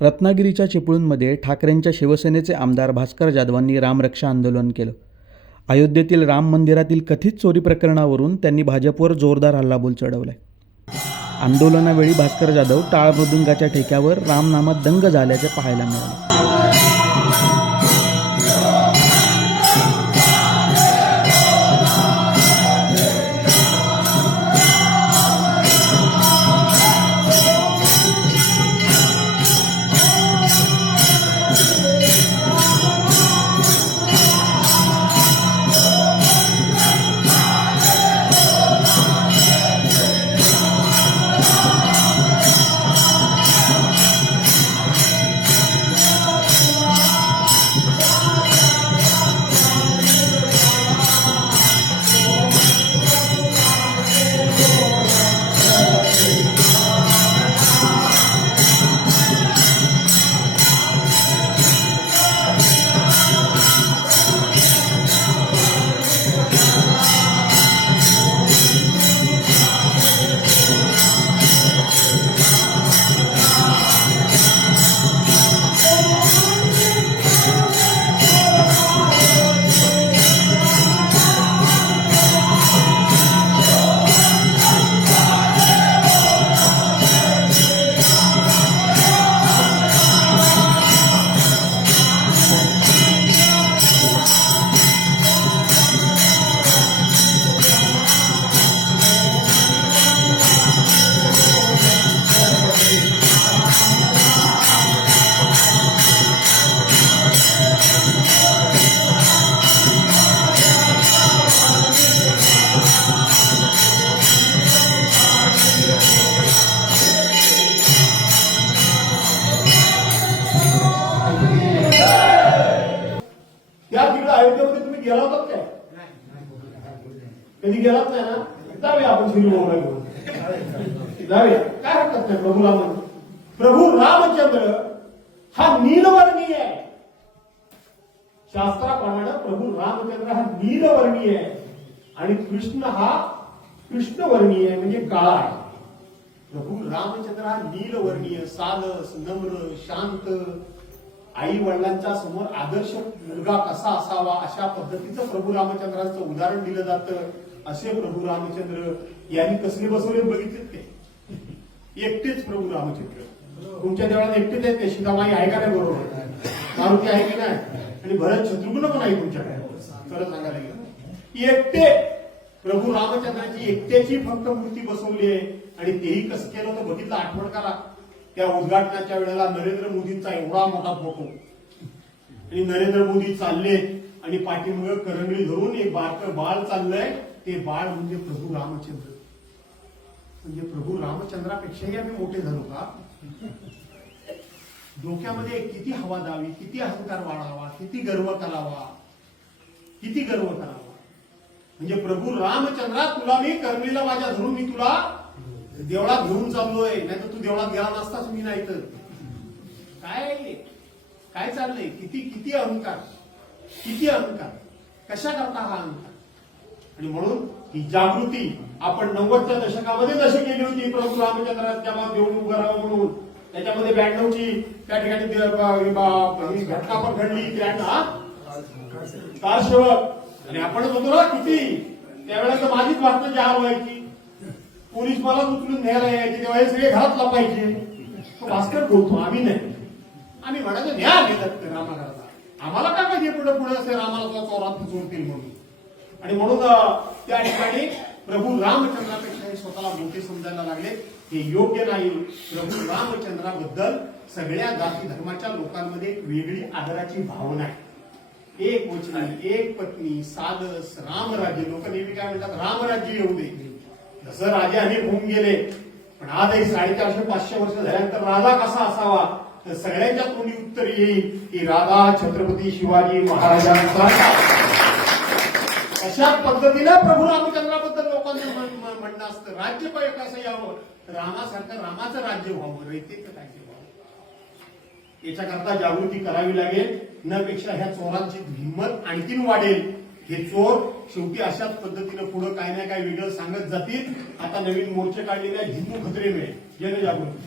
रत्नागिरीच्या चिपळूणमध्ये ठाकरेंच्या शिवसेनेचे आमदार भास्कर जाधवांनी रामरक्षा आंदोलन केलं. अयोध्येतील राम मंदिरातील कथित चोरी प्रकरणावरून त्यांनी भाजपवर जोरदार हल्लाबोल चढवलाय. आंदोलनावेळी भास्कर जाधव टाळ मृदुंगाच्या ठेक्यावर रामनामात दंग झाल्याचे पाहायला मिळाले. अयोध्येमध्ये तुम्ही गेला होतात काय? कधी गेलात नाही ना? जाऊया आपण श्री मोबाईल जाऊया, काय हरकत नाही. प्रभू रामचंद्र हा नीलवर्णीय आहे. शास्त्राप्रमाणे प्रभू रामचंद्र हा नीलवर्णीय आहे आणि कृष्ण हा कृष्णवर्णीय आहे, म्हणजे काळा आहे. प्रभू रामचंद्र हा नीलवर्णीय, सालस, नम्र, शांत, आई वडिलांच्या समोर आदर्श मुलगा कसा असावा अशा पद्धतीचं प्रभू रामचंद्राचं उदाहरण दिलं जातं. असे प्रभू रामचंद्र यांनी कसले बसवले बघितलेत ते? एकटेच प्रभू रामचंद्र. तुमच्या देवळात एकटेच आहेत ते. सीतामाई आहे का नाही? बरोबर. मारुती आहे की नाही? आणि भरत शत्रुघ्न पण आहे तुमच्याकडे. खरं सांगायला गेलं एकटे प्रभू रामचंद्राची एकट्याची फक्त मूर्ती बसवली आहे. आणि तेही कसं केलं होतं बघितलं? आठवण करा. त्या उद्घाटनाच्या वेळेला नरेंद्र मोदींचा एवढा मोठा फोटो आणि नरेंद्र मोदी चालले आणि पाठीमागे करंगळी धरून एक बाळ चाललंय. ते बाळ म्हणजे प्रभू रामचंद्र. म्हणजे प्रभू रामचंद्रापेक्षाही आम्ही मोठे झालो का? डोक्यामध्ये किती हवा द्यावी, किती अहंकार वाढावा, किती गर्व करावा, किती गर्व करावा. म्हणजे प्रभू रामचंद्रा, तुला मी करंगळीला माझ्या धरून मी तुला देवळात घेऊन चाललोय, नाही तर तू देवळात गेला नसताच मी नाही. तर काय चाललंय? किती किती अहंकार, किती अहंकार, कशा करता हा अहंकार? आणि म्हणून ही जागृती आपण 90च्या दशकामध्ये जशी केली होती प्रभू रामचंद्राच्या देऊन उभं राहावं म्हणून, त्याच्यामध्ये 92ची त्या ठिकाणी घटना पण घडली. कारसेवक आणि आपणच होतो ना किती त्यावेळेस माझीच वाटतं जहाल व्हायची. पोलीस मला उचलून न्यायला यायचे तेव्हा हे सगळे घरात लपायचे. तो भास्कर बोलतो, आम्ही नाही. आम्ही म्हणायचो न्या घेतात रामाला. आम्हाला काय माहिती पुढे असे रामाला चोरात चोरतील म्हणून. आणि म्हणून त्या ठिकाणी प्रभू रामचंद्रापेक्षा हे स्वतःला मोठे समजायला लागले. हे योग्य नाही. प्रभू रामचंद्राबद्दल सगळ्या जाती धर्माच्या लोकांमध्ये एक वेगळी आदराची भावना आहे. एक वचनी, एक पत्नी, सालस, रामराज्य. लोक नेहमी काय म्हणतात? रामराज्य येऊ दे. जसं राजे अनेक होऊन गेले, पण आजही 450-500 वर्ष झाल्यानंतर राजा कसा असावा तर सगळ्यांच्या तोंडी उत्तर येईल की राजा छत्रपती शिवाजी महाराजांचा. अशाच पद्धतीने प्रभू रामचंद्राबद्दल लोकांचं म्हणणं असतं. राज्य कसं यावं? रामासारखं रामाचं राज्य व्हावं, रयतेचं राज्य व्हावं. याच्याकरता जागृती करावी लागेल. न पेक्षा ह्या चोरांची हिंमत आणखीन वाढेल. हे चोर शेवटी अशाच पद्धतीनं पुढे काय ना काय वेगळं सांगत जातील. आता नवीन मोर्चे काढलेले हिंदू खतरे मिळेल जनजागृती.